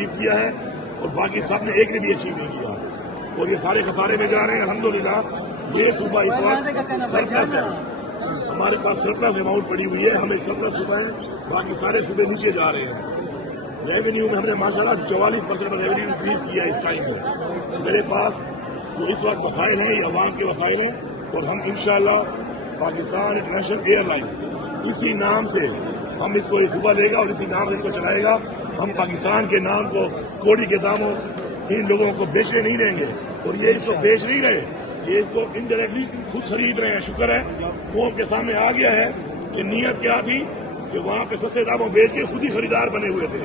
Achieve کیا ہے اور باقی سب نے ایک نے بھی اچیو نہیں کیا، اور یہ سارے خسارے میں جا رہے ہیں. الحمدللہ یہ صوبہ اس وقت سرپلس ہے، ہمارے پاس سرپلس اماؤنٹ پڑی ہوئی ہے، ہمیں سرپلس صوبہ ہے، باقی سارے صوبے نیچے جا رہے ہیں. ریونیو میں ہم نے ماشاءاللہ 44% ریونیو انکریز کیا ہے اس ٹائم میں. میرے پاس جو اس وقت وسائل ہیں یہ عوام کے وسائل ہیں، اور ہم انشاءاللہ پاکستان انٹرنیشنل ایئر لائن اسی نام سے ہم اس کو یہ صوبہ لے گا اور اسی نام سے اس کو چلائے گا. ہم پاکستان کے نام کو کوڑی کے داموں ان لوگوں کو بیچنے نہیں دیں گے، اور یہ اس کو بیچ نہیں رہے، یہ اس کو انڈائریکٹلی خود خرید رہے ہیں. شکر ہے قوم کے سامنے آ گیا ہے کہ نیت کیا تھی کہ وہاں پہ سستے داموں بیچ کے خود ہی خریدار بنے ہوئے تھے.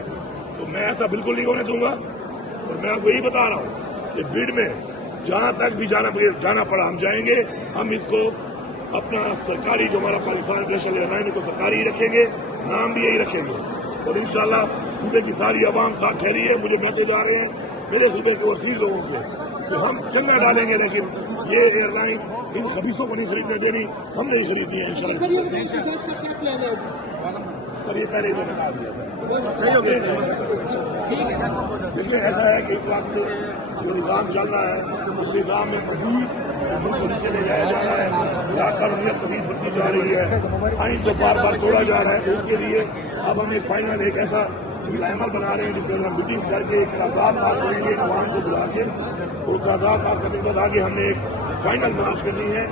تو میں ایسا بالکل نہیں ہونے دوں گا، اور میں آپ کو یہی بتا رہا ہوں کہ بھیڑ میں جہاں تک بھی جانا پڑا ہم جائیں گے. ہم اس کو اپنا سرکاری جو ہمارا پاکستان انٹرنیشنل ایئر لائن کو سرکاری ہی رکھیں گے، نام بھی یہی رکھیں گے، اور انشاءاللہ صوبے کی ساری عوام ساتھ ٹھہری ہے. مجھے میسج آ رہے ہیں میرے صوبے کے وسیع لوگوں کے کہ ہم چندہ ڈالیں گے، لیکن یہ ایئر لائن ان خبیصوں کو نہیں خریدنے دینی، ہم نہیں خریدنی ہے انشاءاللہ. سر یہ پہلے ہی میں بتا دیا تھا. دیکھیے ایسا ہے کہ اس وقت جو نظام چل رہا ہے اس نظام میں مزید ملک کو نیچے لے جایا جا رہا ہے، قانونیت مزید بڑھتی جا رہی ہے، آئین کو بار بار توڑا جا رہا ہے. اس کے لیے اب ہم ایک فائنل ایک ایسا عمل بنا رہے ہیں جس میں ہم میٹنگ کر کے قرارداد پاس کریں گے عوام کو بلا کے، اور قرارداد پاس کرنے کے بعد آگے ہم نے ایک فائنل تلاش کرنی ہے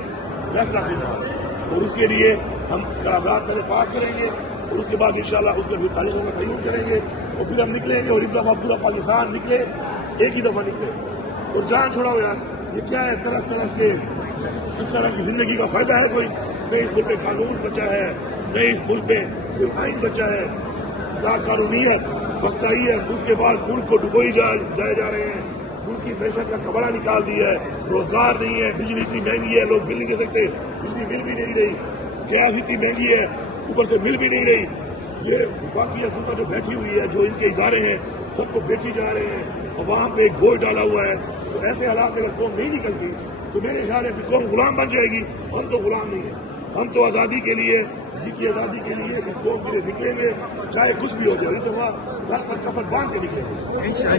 فیصلہ کرنا ہے، اور اس کے لیے ہم قرارداد پہلے پاس کریں گے اور اس کے بعد انشاءاللہ اس میں بھی تاریخوں کا تعین کریں گے، اور پھر ہم نکلیں گے. اور اس دفعہ پورا پاکستان نکلے، ایک ہی دفعہ نکلے اور جان چھوڑاؤ یار. یہ کیا ہے طرف طرف کے اس طرح کی زندگی کا فائدہ ہے کوئی؟ نہ اس ملک پہ قانون بچا ہے، نہ اس ملک پہ کوئی آئین بچا ہے، لا قانونیت فسطائی ہے. اس کے بعد ملک کو ڈبوئی جائے جا رہے ہیں، ملک کی معیشت کا کبڑا نکال دیا ہے، روزگار نہیں ہے، بجلی اتنی مہنگی ہے لوگ بل نہیں دے سکتے، بجلی مل بھی نہیں رہی، گیس اتنی مہنگی ہے اوپر سے مل بھی نہیں رہی. یہ وفاقی حکومت جو بیٹھی ہوئی ہے، جو ان کے ادارے ہیں سب کو بیچی جا رہے ہیں، اور وہاں پہ ایک بوجھ ڈالا ہوا ہے. تو ایسے حالات میں اگر قوم نہیں نکلتی تو میرے خیال ہے کہ قوم غلام بن جائے گی. ہم تو غلام نہیں ہیں، ہم تو آزادی کے لیے، جس کی آزادی کے لیے اس قوم کے لیے نکلیں گے، چاہے کچھ بھی ہو جائے. اس دفعہ سر پر کفن باندھ کے نکلیں گے.